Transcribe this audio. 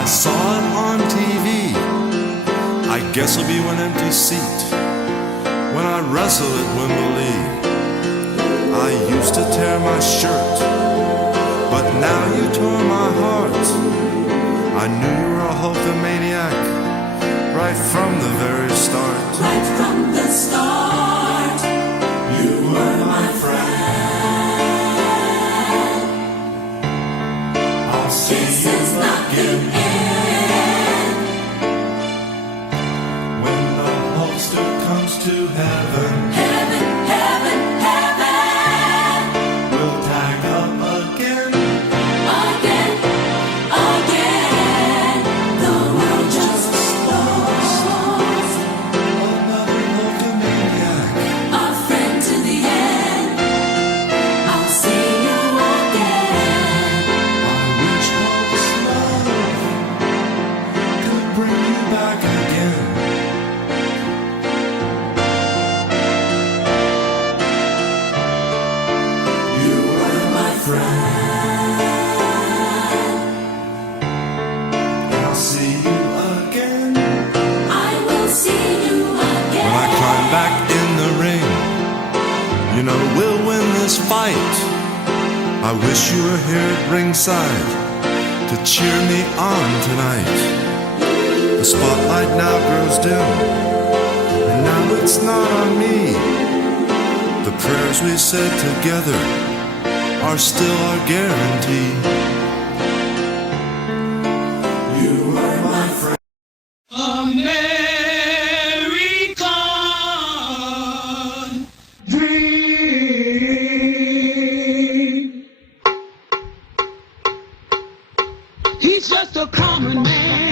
I saw it on TV. I guess it'll be an empty seat when I wrestle at Wembley. I used to tear my shirt, but now you tore my heart. I knew you were a Hulkamaniac right from the very start. Right from the start, you were my friend. I'll see This you is not the again end. when the Hulkster comes to heaven. Heaven, heaven, heaven. We'll tag up again. Again, again. The world just lost Another Hulkamaniac. a friend to the end. I'll see you again. I wish Hulk's love could bring you back again. You were my friend. I'll see you again. I will see you again. When I climb back in the ring, you know we'll win this fight. I wish you were here at ringside to cheer me on tonight. The spotlight now grows dim, and now it's not on me. The prayers we said together are still our guarantee. You are my friend. American dream. He's just a common man.